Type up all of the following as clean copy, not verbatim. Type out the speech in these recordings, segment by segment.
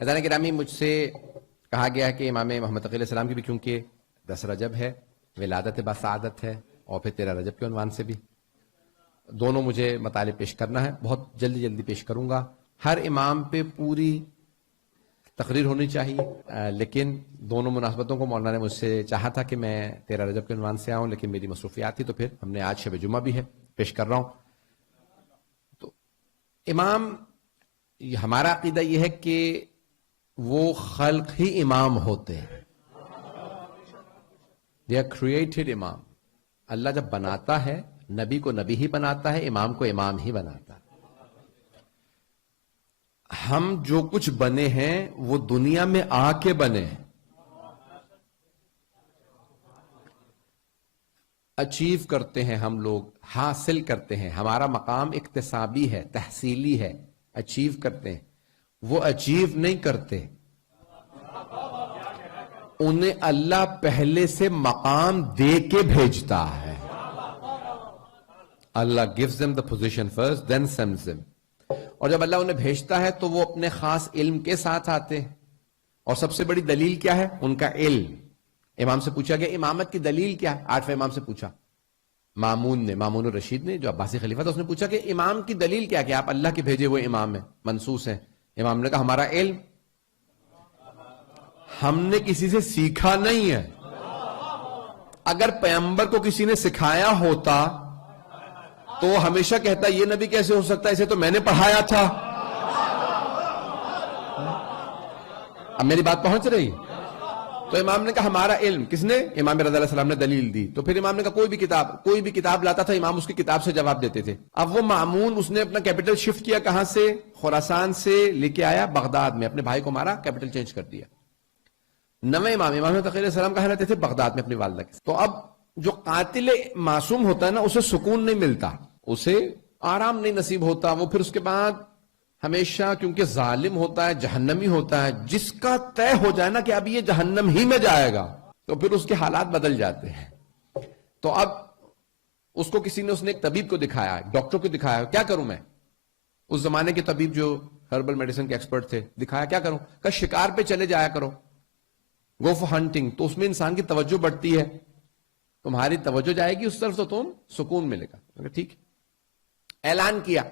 عزیزان گرامی، مجھ سے کہا گیا ہے کہ امام محمد تقی علیہ السلام کی بھی کیونکہ 10 رجب ہے، ولادت بسعادت ہے، اور پھر 13 رجب کے عنوان سے بھی دونوں مجھے مطالب پیش کرنا ہے. بہت جلدی پیش کروں گا. ہر امام پہ پوری تقریر ہونی چاہیے، لیکن دونوں مناسبتوں کو مولانا نے مجھ سے چاہا تھا کہ میں 13 رجب کے عنوان سے آؤں، لیکن میری مصروفیات تھی، تو پھر ہم نے آج شب جمعہ بھی ہے پیش کر رہا ہوں. تو امام، ہمارا عقیدہ یہ ہے کہ وہ خلق ہی امام ہوتے ہیں. they are created امام. اللہ جب بناتا ہے نبی کو نبی ہی بناتا ہے، امام کو امام ہی بناتا ہے. ہم جو کچھ بنے ہیں وہ دنیا میں آ کے بنے ہیں، اچیو کرتے ہیں، ہم لوگ حاصل کرتے ہیں. ہمارا مقام اکتسابی ہے، تحصیلی ہے، اچیو کرتے ہیں. وہ اچیو نہیں کرتے، انہیں اللہ پہلے سے مقام دے کے بھیجتا ہے. اللہ gives them the position first then sends them. اور جب اللہ انہیں بھیجتا ہے تو وہ اپنے خاص علم کے ساتھ آتے ہیں. اور سب سے بڑی دلیل کیا ہے؟ ان کا علم. امام سے پوچھا گیا امامت کی دلیل کیا ہے؟ 8ویں امام سے پوچھا، مامون الرشید نے، جو عباسی خلیفہ تھا، اس نے پوچھا کہ امام کی دلیل کیا کہ آپ اللہ کے بھیجے ہوئے امام ہیں، منصوص ہیں. امام نے کہا ہمارا علم، ہم نے کسی سے سیکھا نہیں ہے. اگر پیغمبر کو کسی نے سکھایا ہوتا تو ہمیشہ کہتا یہ نبی کیسے ہو سکتا ہے، اسے تو میں نے پڑھایا تھا. اب میری بات پہنچ رہی؟ تو امام نے کہا ہمارا علم. کس نے؟ امام رضا علیہ السلام نے دلیل دی. تو پھر امام نے کہا کوئی بھی کتاب لاتا تھا، امام اس کی کتاب سے جواب دیتے تھے. اب وہ مامون، اس نے اپنا کیپٹل شفٹ کیا، کہاں سے؟ خراسان سے لے کے آیا بغداد میں، اپنے بھائی کو مارا، کیپٹل چینج کر دیا. 9ویں امام تقی علیہ السلام کہاں رہتے تھے؟ بغداد میں اپنی والدہ کے. تو اب جو قاتل معصوم ہوتا ہے نا، اسے سکون نہیں ملتا، اسے آرام نہیں نصیب ہوتا. وہ پھر اس کے بعد ہمیشہ، کیونکہ ظالم ہوتا ہے، جہنمی ہوتا ہے، جس کا طے ہو جائے نا کہ اب یہ جہنم ہی میں جائے گا، تو پھر اس کے حالات بدل جاتے ہیں. تو اب اس کو کسی نے، اس نے ایک طبیب کو دکھایا، ڈاکٹر کو دکھایا. کیا کروں میں؟ اس زمانے کے طبیب جو ہربل میڈیسن کے ایکسپرٹ تھے، دکھایا کیا کروں؟ کہ شکار پہ چلے جایا کرو، گو فار ہنٹنگ. تو اس میں انسان کی توجہ بڑھتی ہے، تمہاری توجہ جائے گی اس طرف تو تم سکون ملے گا. ٹھیک. اعلان کیا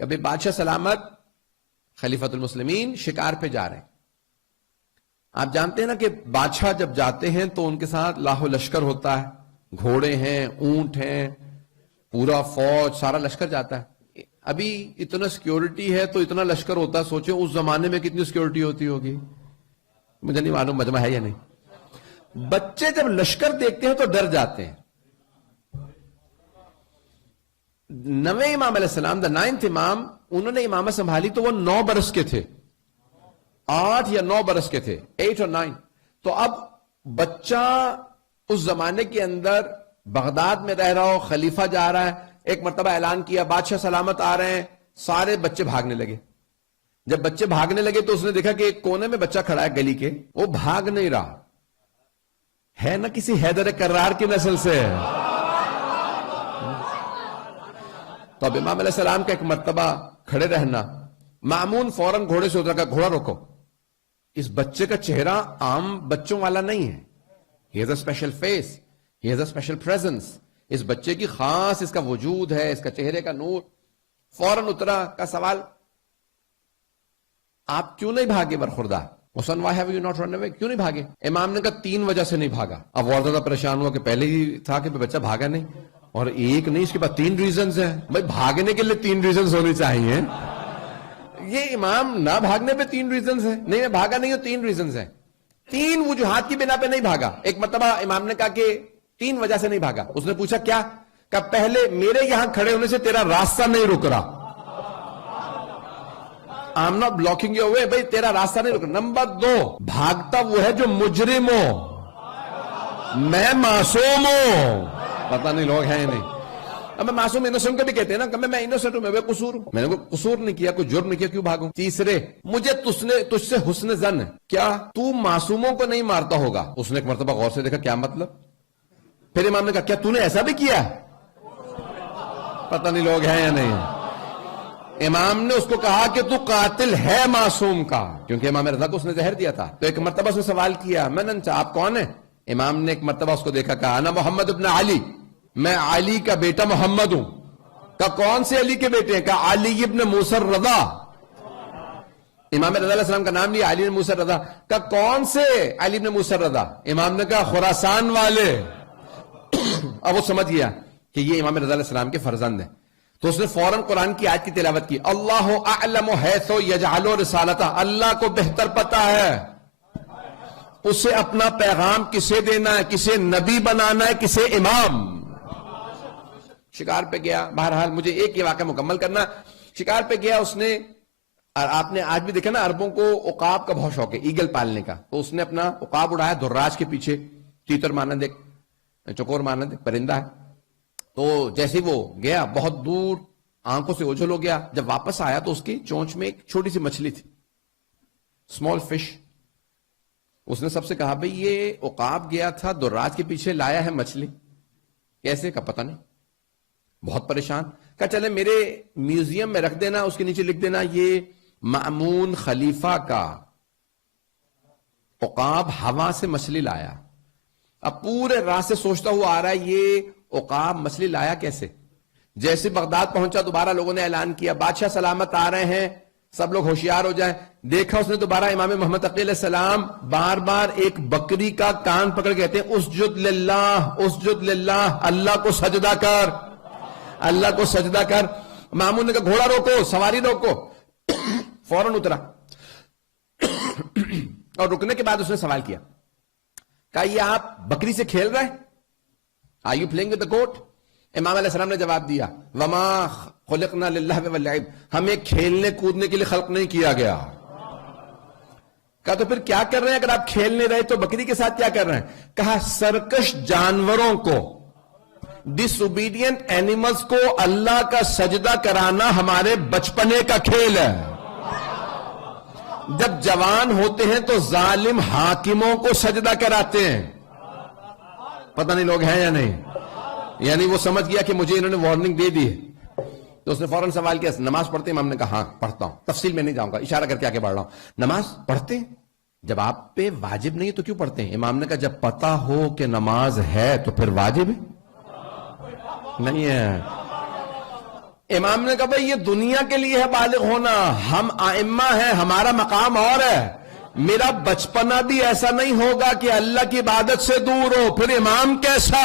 کہ ابھی بادشاہ سلامت خلیفۃ المسلمین شکار پہ جا رہے ہیں. آپ جانتے ہیں نا کہ بادشاہ جب جاتے ہیں تو ان کے ساتھ لاہو لشکر ہوتا ہے، گھوڑے ہیں، اونٹ ہیں، پورا فوج، سارا لشکر جاتا ہے. ابھی اتنا سیکیورٹی ہے تو اتنا لشکر ہوتا ہے، سوچیں اس زمانے میں کتنی سیکیورٹی ہوتی ہوگی. مجھے نہیں معلوم مجمع ہے یا نہیں. بچے جب لشکر دیکھتے ہیں تو ڈر جاتے ہیں. 9ویں امام علیہ السلام، دا 9th امام، انہوں نے امامت سنبھالی تو وہ 9 برس کے تھے، 8 یا 9 برس کے تھے، 8 اور 9. تو اب بچہ اس زمانے کے اندر بغداد میں رہ رہا ہو، خلیفہ جا رہا ہے. ایک مرتبہ اعلان کیا بادشاہ سلامت آ رہے ہیں، سارے بچے بھاگنے لگے. جب بچے بھاگنے لگے تو اس نے دیکھا کہ ایک کونے میں بچہ کھڑا ہے گلی کے، وہ بھاگ نہیں رہا ہے، نا کسی حیدر کرار کی نسل سے ہے. تو اب امام علیہ السلام کا ایک مرتبہ کھڑے رہنا، مامون فوراً گھوڑے سے اتر کر، گھوڑا روکو. اس بچے کا چہرہ عام بچوں والا نہیں ہے. He has a special face, he has a special presence. اس بچے کی خاص، اس کا وجود ہے، اس کا چہرے کا نور. فوراً اترا. کا سوال، آپ کیوں نہیں بھاگے برخوردہ؟ حسن why have you not run away؟ کیوں نہیں بھاگے؟ امام نے کہا 3 وجہ سے نہیں بھاگا. اب اور زیادہ پریشان ہوا کہ پہلے ہی تھا کہ بچہ بھاگا نہیں، اور ایک نہیں، اس کے بعد 3 ریزنز ہیں. بھائی بھاگنے کے لیے 3 ریزنز ہونے چاہیے. یہ امام نہ بھاگنے پہ 3 ریزنز ہیں. نہیں میں بھاگا نہیں ہوں، 3 ریزنز ہیں. 3 وجوہات کی بنا پہ نہیں بھاگا. ایک مرتبہ امام نے کہا کہ 3 وجہ سے نہیں بھاگا. اس نے پوچھا کیا؟ کہ پہلے میرے یہاں کھڑے ہونے سے تیرا راستہ نہیں رک رہا. I'm not blocking your way. بھائی تیرا راستہ نہیں رک رہا. نمبر 2، بھاگتا وہ ہے جو مجرم ہو، میں معصوم ہوں. پتہ نہیں لوگ ہیں نہیں. اب میں معصوم انوسنٹ کو بھی کہتے ہیں نا، کہ میں انوسنٹ ہوں، میں بے قصور ہوں، میں نے کوئی قصور نہیں کیا، کوئی جرم نہیں کیا، کیوں بھاگوں؟ تیسرے، مجھے تجھ سے حسن ظن ہے، کیا تو معصوموں کو نہیں مارتا ہوگا؟ اس نے ایک مرتبہ غور سے دیکھا، کیا مطلب؟ پھر امام نے کہا کیا تو نے ایسا بھی کیا؟ پتہ نہیں لوگ ہیں یا نہیں. امام نے اس کو کہا کہ تو قاتل ہے معصوم کا، کیونکہ امام رضا کو اس نے زہر دیا تھا. تو ایک مرتبہ اس نے سوال کیا، آپ کون ہیں؟ امام نے ایک مرتبہ اس کو دیکھا، کہا انا محمد ابن علی، میں علی کا بیٹا محمد ہوں. کہا کون سے علی کے بیٹے ہیں؟ کہا علی ابن موسیٰ الرضا. امام رضا علیہ السلام کا نام لیا، علی ابن موسیٰ الرضا. کہا کون سے علی ابن موسیٰ الرضا؟ امام نے کہا خراسان والے. اب وہ سمجھ گیا کہ یہ امام رضا علیہ السلام کے فرزند ہیں. تو اس نے فوراً قرآن کی آیت کی تلاوت کی، اللہ اعلم حیث یجعل رسالتہ، اللہ کو بہتر پتا ہے اسے اپنا پیغام کسے دینا ہے، کسے نبی بنانا ہے، کسے امام. شکار پہ گیا، بہرحال مجھے ایک یہ واقعہ مکمل کرنا. شکار پہ گیا اس نے، اور آپ نے آج بھی دیکھا نا عربوں کو عقاب کا بہت شوق ہے، ایگل پالنے کا. تو اس نے اپنا عقاب اڑایا دراج کے پیچھے، تیتر مانند ایک چکور مانند ایک پرندہ ہے. تو جیسے وہ گیا بہت دور آنکھوں سے اوجھل ہو گیا. جب واپس آیا تو اس کی چونچ میں ایک چھوٹی سی مچھلی تھی، اسمال فش. اس نے سب سے کہا بھئی یہ عقاب گیا تھا دراج کے پیچھے، لایا ہے مچھلی کیسے؟ کا پتہ نہیں. بہت پریشان. کہا چلے میرے میوزیم میں رکھ دینا، اس کے نیچے لکھ دینا یہ مأمون خلیفہ کا عقاب ہوا سے مچھلی لایا. اب پورے راہ سے سوچتا ہوا آ رہا ہے یہ عقاب مچھلی لایا کیسے. جیسے بغداد پہنچا دوبارہ لوگوں نے اعلان کیا بادشاہ سلامت آ رہے ہیں، سب لوگ ہوشیار ہو جائیں. دیکھا اس نے دوبارہ امام محمد تقی علیہ السلام بار بار ایک بکری کا کان پکڑ کے کہتے ہیں اسجد للہ اسجد للہ، اللہ کو سجدہ کر، اللہ کو سجدہ کر. مامون نے کہا گھوڑا روکو، سواری روکو. فوراً اترا اور رکنے کے بعد اس نے سوال کیا، کہا یہ آپ بکری سے کھیل رہے ہیں؟ Are you playing with the goat? امام علیہ السلام نے جواب دیا وما خلقنا للہو واللعب، ہمیں کھیلنے کودنے کے لیے خلق نہیں کیا گیا. کہا تو پھر کیا کر رہے ہیں؟ اگر آپ کھیل نہیں رہے تو بکری کے ساتھ کیا کر رہے ہیں؟ کہا سرکش جانوروں کو، ڈس اوبیڈینٹ اینیملز کو اللہ کا سجدہ کرانا ہمارے بچپنے کا کھیل ہے. جب جوان ہوتے ہیں تو ظالم حاکموں کو سجدہ کراتے ہیں. پتہ نہیں لوگ ہیں یا نہیں، یعنی وہ سمجھ گیا کہ مجھے انہوں نے وارننگ دے دی ہے. تو اس نے فوراً سوال کیا نماز پڑھتے ہیں؟ امام نے کہا ہاں پڑھتا ہوں. تفصیل میں نہیں جاؤں گا، اشارہ کر کے آگے بڑھ رہا ہوں. نماز پڑھتے ہیں؟ جب آپ پہ واجب نہیں تو کیوں پڑھتے ہیں؟ امام نے کہا جب پتہ ہو کہ نماز ہے تو پھر واجب ہے نہیں ہے. امام نے کہا بھئی یہ دنیا کے لیے ہے بالغ ہونا، ہم ائمہ ہیں، ہمارا مقام اور ہے. میرا بچپنا بھی ایسا نہیں ہوگا کہ اللہ کی عبادت سے دور ہو، پھر امام کیسا؟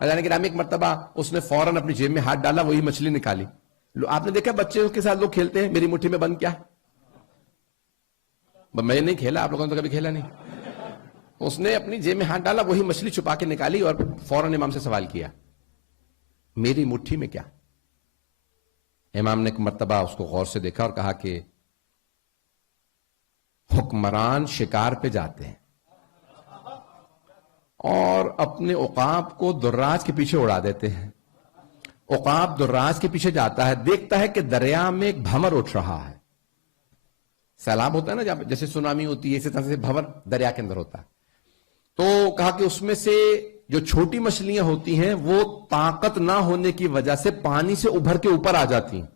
اللہ گرامی ایک مرتبہ اس نے فوراً اپنی جیب میں ہاتھ ڈالا، وہی مچھلی نکالی. آپ نے دیکھا بچے کے ساتھ لوگ کھیلتے ہیں، میری مٹھی میں بند کیا؟ میں نہیں کھیلا، آپ لوگوں نے تو کبھی کھیلا نہیں. اس نے اپنی جیب میں ہاتھ ڈالا، وہی مچھلی چھپا کے نکالی اور فوراً امام سے سوال کیا میری مٹھی میں کیا؟ امام نے ایک مرتبہ اس کو غور سے دیکھا اور کہا کہ حکمران شکار پہ جاتے ہیں اور اپنے عقاب کو دراج کے پیچھے اڑا دیتے ہیں. عقاب دراج کے پیچھے جاتا ہے، دیکھتا ہے کہ دریا میں ایک بھنور اٹھ رہا ہے. سیلاب ہوتا ہے نا جب جیسے سونامی ہوتی ہے، اسی طرح سے بھنور دریا کے اندر ہوتا ہے. تو کہا کہ اس میں سے جو چھوٹی مچھلیاں ہوتی ہیں وہ طاقت نہ ہونے کی وجہ سے پانی سے ابھر کے اوپر آ جاتی ہیں.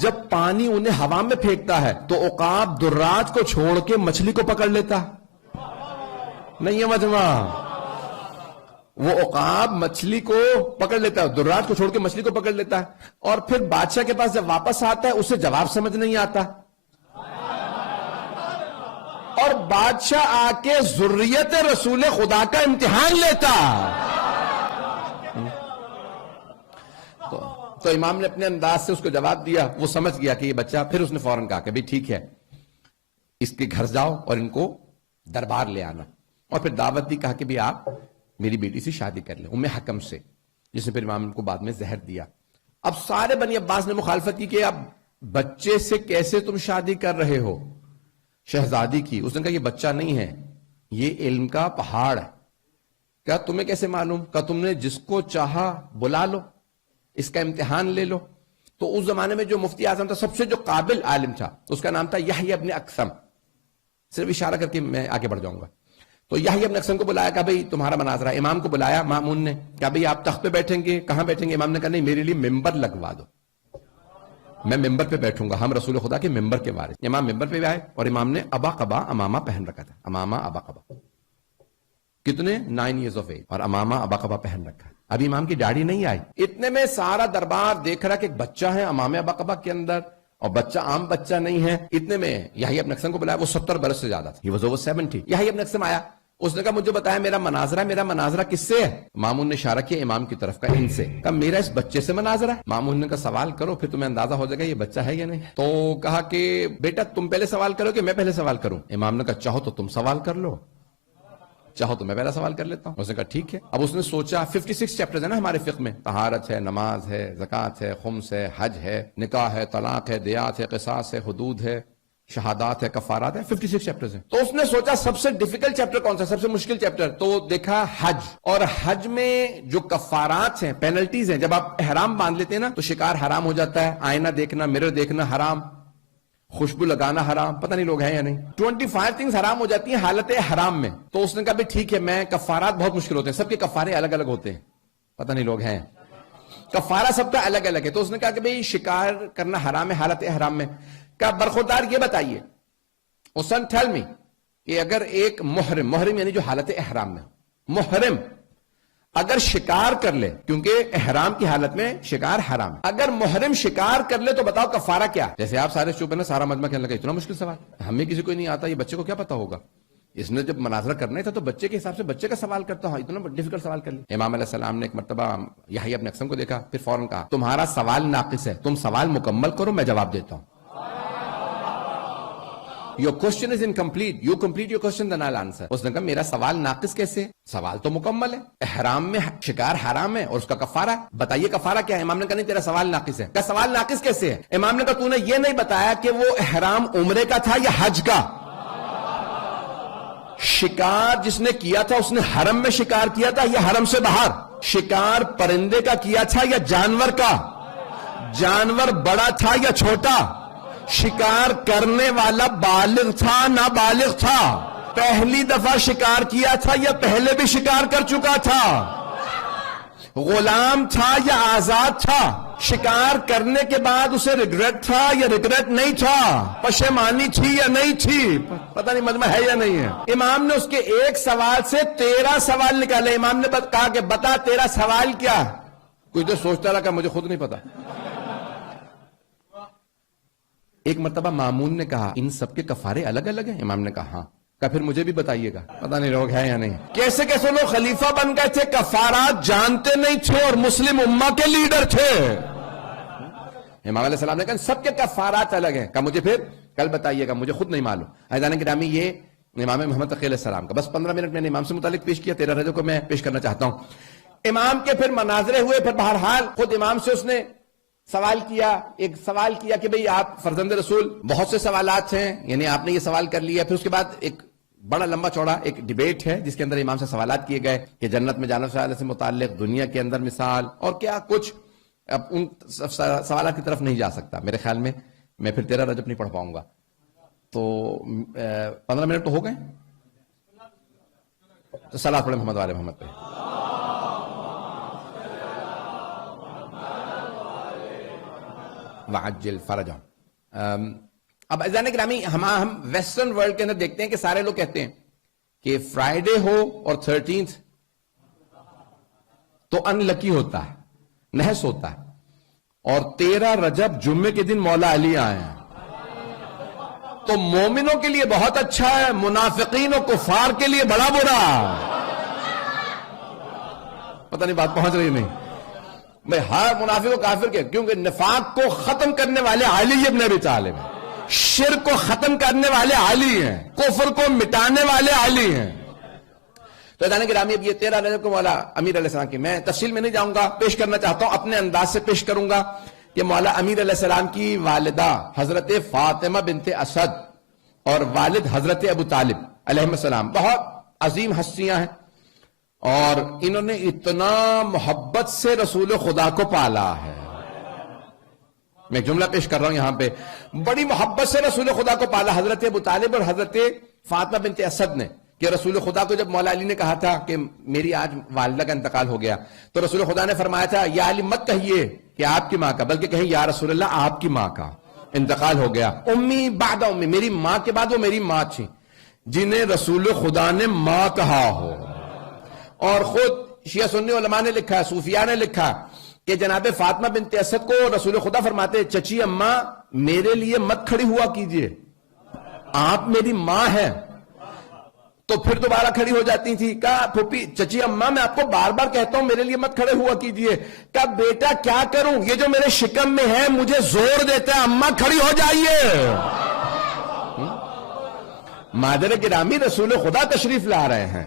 جب پانی انہیں ہوا میں پھینکتا ہے تو عقاب دراج کو چھوڑ کے مچھلی کو پکڑ لیتا نہیں ہے مجمع. وہ عقاب مچھلی کو پکڑ لیتا ہے، دراج کو چھوڑ کے مچھلی کو پکڑ لیتا ہے. اور پھر بادشاہ کے پاس جب واپس آتا ہے اسے جواب سمجھ نہیں آتا، اور بادشاہ آ کے ذریت رسول خدا کا امتحان لیتا. تو امام نے اپنے انداز سے اس کو جواب دیا، وہ سمجھ گیا کہ یہ بچہ. پھر اس نے فوراً کہا کہ بھئی ٹھیک ہے، اس کے گھر جاؤ اور ان کو دربار لے آنا. اور پھر دعوت دی، کہا کہ بھی آپ میری بیٹی سے شادی کر لیں، ام حکم سے، جس نے پھر امام کو بعد میں زہر دیا. اب سارے بنی عباس نے مخالفت کی کہ اب بچے سے کیسے تم شادی کر رہے ہو؟ شہزادی کی. اس نے کہا یہ بچہ نہیں ہے، یہ علم کا پہاڑ ہے. کیا تمہیں کیسے معلوم؟ کہا تم نے جس کو چاہا بلا لو، اس کا امتحان لے لو. تو اس زمانے میں جو مفتی اعظم تھا، سب سے جو قابل عالم تھا، اس کا نام تھا یحییٰ ابن اقسم. صرف اشارہ کر کے میں آگے بڑھ جاؤں گا. تو یحییٰ ابن اقسم کو بلایا، کہا بھئی تمہارا مناظرہ. امام کو بلایا مامون نے، کہا بھئی آپ تخت پہ بیٹھیں گے؟ کہاں بیٹھیں گے؟ امام نے کہا نہیں، میرے لیے ممبر لگوا دو. میں ممبر پہ بیٹھوں گا. ہم رسول خدا کے ممبر کے وارث. امام ممبر پہ بھی آئے اور امام نے ابا قبا امامہ پہن رکھا تھا. امامہ ابا قبا کتنے 9 years of age اور امامہ ابا قبا پہن رکھا. ابھی امام کی داڑھی نہیں آئی. اتنے میں سارا دربار دیکھ رہا کہ ایک بچہ ہے امامہ ابا قبا کے اندر اور بچہ عام بچہ نہیں ہے. اتنے میں یحییٰ ابن اکثم کو بلایا. وہ 70 برس سے زیادہ تھا. He was over 70. یحییٰ ابن اکثم آیا. اس نے کہا مجھے بتایا میرا مناظرہ کس سے ہے؟ مامون نے اشارہ کیا امام کی طرف کا ان سے. کہا میرا اس بچے سے مناظرہ ہے. مامون نے کہا سوال کرو پھر تمہیں اندازہ ہو جائے گا یہ بچہ ہے یا نہیں. تو کہا کہ بیٹا تم پہلے سوال کرو کہ میں پہلے سوال کروں؟ امام نے کہا چاہو تو تم سوال کر لو, چاہو تو میں پہلا سوال کر لیتا ہوں. اس نے کہا ٹھیک ہے. اب اس نے سوچا 56 چیپٹرز ہیں نا ہمارے فقہ میں. طہارت ہے, نماز ہے, زکوٰۃ ہے, خمس ہے, حج ہے, نکاح ہے, طلاق ہے, دیات ہے, قصاص ہے, حدود ہے, شہادات ہے, کفارات ہے. 56 چیپٹرز ہیں. تو اس نے سوچا سب سے ڈیفیکلٹ چیپٹر کون سا, سب سے مشکل چیپٹر. تو دیکھا حج. اور حج میں جو کفارات ہیں, پینلٹیز ہیں. جب آپ احرام باندھ لیتے ہیں نا تو شکار حرام ہو جاتا ہے, آئینہ دیکھنا, مرر دیکھنا حرام, خوشبو لگانا حرام. پتہ نہیں لوگ ہیں یا نہیں. 25 تھنگز حرام ہو جاتی ہیں حالت حرام میں. تو اس نے کہا بھی ٹھیک ہے میں کفارات بہت مشکل ہوتے ہیں, سب کے کفارے الگ الگ ہوتے ہیں. پتہ نہیں لوگ ہیں, کفارہ سب کا الگ الگ ہے. تو اس نے کہا کہ بھئی شکار کرنا حرام ہے حالت حرام میں. کہا برخوردار یہ بتائیے حسن ٹیل می کہ اگر ایک محرم یعنی جو حالت احرام میں محرم اگر شکار کر لے, کیونکہ احرام کی حالت میں شکار حرام ہے, اگر محرم شکار کر لے تو بتاؤ کفارہ کیا؟ جیسے آپ سارے چپ ہیں نا, سارا مجمع کہنے لگا اتنا مشکل سوال, ہمیں کسی کو نہیں آتا, یہ بچے کو کیا پتا ہوگا. اس نے جب مناظرہ کرنا تھا تو بچے کے حساب سے بچے کا سوال کرتا ہوں, اتنا ڈیفیکلٹ سوال کر لیا. امام علیہ السلام نے ایک مرتبہ یحییٰ ابن اکثم کو دیکھا, پھر فوراً کہا تمہارا سوال ناقص ہے, تم سوال مکمل کرو میں جواب دیتا ہوں. Your question is incomplete. You complete your question then I'll answer. اس نے کہا میرا سوال ناقص کیسے؟ سوال تو مکمل ہے. احرام میں شکار حرام ہے اور اس کا کفارہ, بتائیے کفارہ کیا ہے؟ امام نے کہا نہیں تیرا سوال ناقص ہے. کہا سوال ناقص کیسے ہے؟ امام نے کہا تو نے یہ نہیں بتایا کہ وہ احرام عمرے کا تھا یا حج کا. شکار جس نے کیا تھا اس نے حرم میں شکار کیا تھا یا حرم سے باہر؟ شکار پرندے کا کیا تھا یا جانور کا؟ جانور بڑا تھا یا چھوٹا؟ شکار کرنے والا بالغ تھا نابالغ تھا؟ پہلی دفعہ شکار کیا تھا یا پہلے بھی شکار کر چکا تھا؟ غلام تھا یا آزاد تھا؟ شکار کرنے کے بعد اسے ریگریٹ تھا یا ریگریٹ نہیں تھا؟ پشیمانی تھی یا نہیں تھی؟ پتہ نہیں مجمع ہے یا نہیں ہے. امام نے اس کے ایک سوال سے 13 سوال نکالے. امام نے کہا کہ بتا تیرا سوال کیا؟ کوئی تو سوچتا رہا کہ مجھے خود نہیں پتا. ایک مرتبہ مامون نے کہا ان سب کے کفارے الگ الگ ہیں؟ امام نے کہا ہاں. کہا پھر مجھے بھی بتائیے گا. پتہ نہیں لوگ ہیں یا نہیں. کیسے کیسے لوگ خلیفہ بن گئے تھے, کفارات جانتے نہیں تھے اور مسلم امہ کے لیڈر تھے. امام علیہ السلام نے کہا سب کے کفارات الگ ہیں. کہا مجھے پھر کل بتائیے گا, مجھے خود نہیں معلوم. عزیزان گرامی یہ امام محمد تقی علیہ السلام کا بس 15 منٹ میں نے امام سے متعلق پیش کیا. 13 رجب کو میں پیش کرنا چاہتا ہوں. امام کے پھر مناظرے ہوئے. پھر بہرحال خود امام سے اس نے سوال کیا, ایک سوال کیا کہ بھئی آپ فرزند رسول, بہت سے سوالات ہیں, یعنی آپ نے یہ سوال کر لیا. پھر اس کے بعد ایک بڑا لمبا چوڑا ایک ڈیبیٹ ہے جس کے اندر امام سے سوالات کیے گئے کہ جنت میں جانے سے متعلق, دنیا کے اندر مثال اور کیا کچھ. اب ان سوالات کی طرف نہیں جا سکتا میرے خیال میں پھر 13 رجب نہیں پڑھ پاؤں گا. تو 15 منٹ تو ہو گئے. تو صلاۃ پڑھیں محمد والے محمد پہ. وعجل فرجہم. اب عزیزان گرامی ہم ویسٹرن ورلڈ کے اندر دیکھتے ہیں کہ سارے لوگ کہتے ہیں کہ فرائیڈے ہو اور 13 تو ان لکی ہوتا ہے, نحس ہوتا ہے, اور 13 رجب جمعے کے دن مولا علی آئے ہیں تو مومنوں کے لیے بہت اچھا ہے, منافقین و کفار کے لیے بڑا برا. پتہ نہیں بات پہنچ رہی نہیں بھئی. ہر منافق و کافر کے, کیونکہ نفاق کو ختم کرنے والے علی ابن ابی طالب ہیں, شرک کو ختم کرنے والے علی ہیں, کفر کو مٹانے والے علی ہیں. تو عزیزان گرامی اب یہ 13 رجب کو مولا امیر علیہ السلام کی, میں تفصیل میں نہیں جاؤں گا, پیش کرنا چاہتا ہوں اپنے انداز سے پیش کروں گا کہ مولا امیر علیہ السلام کی والدہ حضرت فاطمہ بنت اسد اور والد حضرت ابو طالب علیہ السلام بہت عظیم ہستیاں ہیں, اور انہوں نے اتنا محبت سے رسول خدا کو پالا ہے. میں ایک جملہ پیش کر رہا ہوں یہاں پہ, بڑی محبت سے رسول خدا کو پالا حضرت ابو طالب اور حضرت فاطمہ بنت اسد نے, کہ رسول خدا کو جب مولا علی نے کہا تھا کہ میری آج والدہ کا انتقال ہو گیا تو رسول خدا نے فرمایا تھا یا علی مت کہیے کہ آپ کی ماں کا، بلکہ کہیں یا رسول اللہ آپ کی ماں کا انتقال ہو گیا. امی بعد امی، میری ماں کے بعد وہ میری ماں تھی جنہیں رسول خدا نے ماں کہا ہو. اور خود شیعہ سنی علماء نے لکھا، صوفیاء نے لکھا کہ جناب فاطمہ بنت اسد کو رسول خدا فرماتے چچی اماں میرے لیے مت کھڑی ہوا کیجئے، آپ میری ماں ہیں. تو پھر دوبارہ کھڑی ہو جاتی تھی. کہا پھوپھی چچی اماں میں آپ کو بار بار کہتا ہوں میرے لیے مت کھڑے ہوا کیجئے. کہا بیٹا کیا کروں، یہ جو میرے شکم میں ہے مجھے زور دیتا ہے، اماں کھڑی ہو جائیے. مادر گرامی رسول خدا تشریف لا رہے ہیں.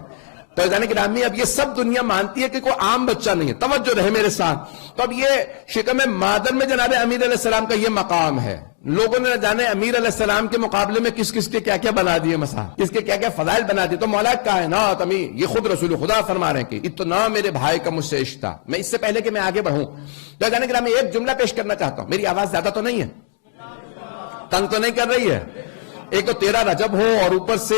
تو جانے گرامی اب یہ سب دنیا مانتی ہے کہ کوئی عام بچہ نہیں ہے. توجہ رہے میرے ساتھ. تو اب یہ شکم مادر میں جناب امیر علیہ السلام کا یہ مقام ہے. لوگوں نے جانے امیر علیہ السلام کے مقابلے میں کس کس کے کیا کیا بنا دیے مسائل، کس کے کیا کیا فضائل بنا دیے. تو مولا کائنات امیر یہ خود رسول خدا فرما رہے ہیں کہ اتنا میرے بھائی کا مجھ سے عشق تھا. میں اس سے پہلے کہ میں آگے بڑھوں تو جانے گرامی ایک جملہ پیش کرنا چاہتا ہوں. میری آواز زیادہ تو نہیں ہے، تنگ تو نہیں کر رہی ہے؟ ایک تو 13 رجب ہو اور اوپر سے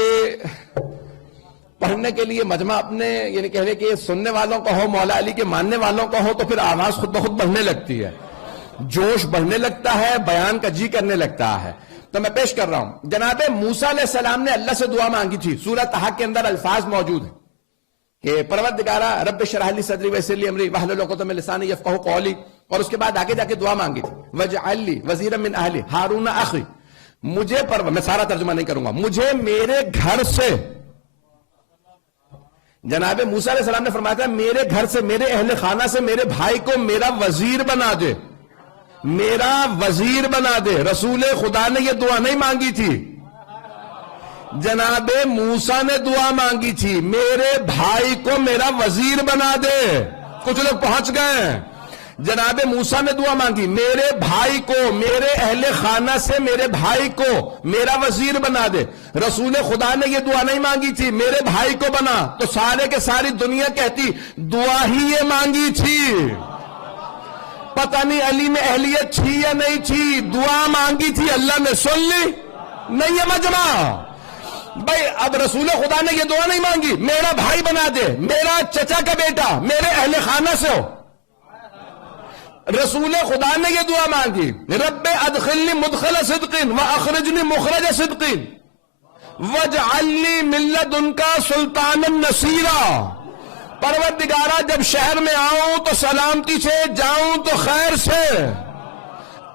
پڑھنے کے لیے مجمع اپنے یعنی کہہ رہے کہ سننے والوں کا ہو، مولا علی کے ماننے والوں کا ہو، تو پھر آواز خود بخود بڑھنے لگتی ہے، جوش بڑھنے لگتا ہے، بیان کا جی کرنے لگتا ہے. تو میں پیش کر رہا ہوں. جناب موسیٰ علیہ السلام نے اللہ سے دعا مانگی تھی. سورہ طہ کے اندر الفاظ موجود ہیں کہ پروردگارا رب اشرح لی صدری ویسر لی امری واحلل عقدۃ من لسانی یفقہوا قولی. اور اس کے بعد آگے جا کے دعا مانگی تھی واجعل لی وزیرا من اہلی ہارون اخی. مجھے میں سارا ترجمہ نہیں کروں گا. مجھے میرے گھر سے، جناب موسیٰ علیہ السلام نے فرمایا تھا میرے گھر سے، میرے اہل خانہ سے میرے بھائی کو میرا وزیر بنا دے، میرا وزیر بنا دے. رسول خدا نے یہ دعا نہیں مانگی تھی، جناب موسیٰ نے دعا مانگی تھی میرے بھائی کو میرا وزیر بنا دے. کچھ لوگ پہنچ گئے. جناب موسیٰ نے دعا مانگی میرے بھائی کو، میرے اہل خانہ سے میرے بھائی کو میرا وزیر بنا دے. رسول خدا نے یہ دعا نہیں مانگی تھی میرے بھائی کو بنا. تو سارے کے ساری دنیا کہتی دعا ہی یہ مانگی تھی. پتہ نہیں علی میں اہلیت تھی یا نہیں تھی، دعا مانگی تھی، اللہ نے سن لی. نہیں ہے مجمع بھائی. اب رسول خدا نے یہ دعا نہیں مانگی میرا بھائی بنا دے، میرا چچا کا بیٹا میرے اہل خانہ سے ہو. رسول خدا نے یہ دعا مانگی رب ادخلنی مدخل صدق واخرجنی مخرج صدق واجعلنی من لدنک سلطانا نصیرا. پروردگارا جب شہر میں آؤں تو سلامتی سے، جاؤں تو خیر سے،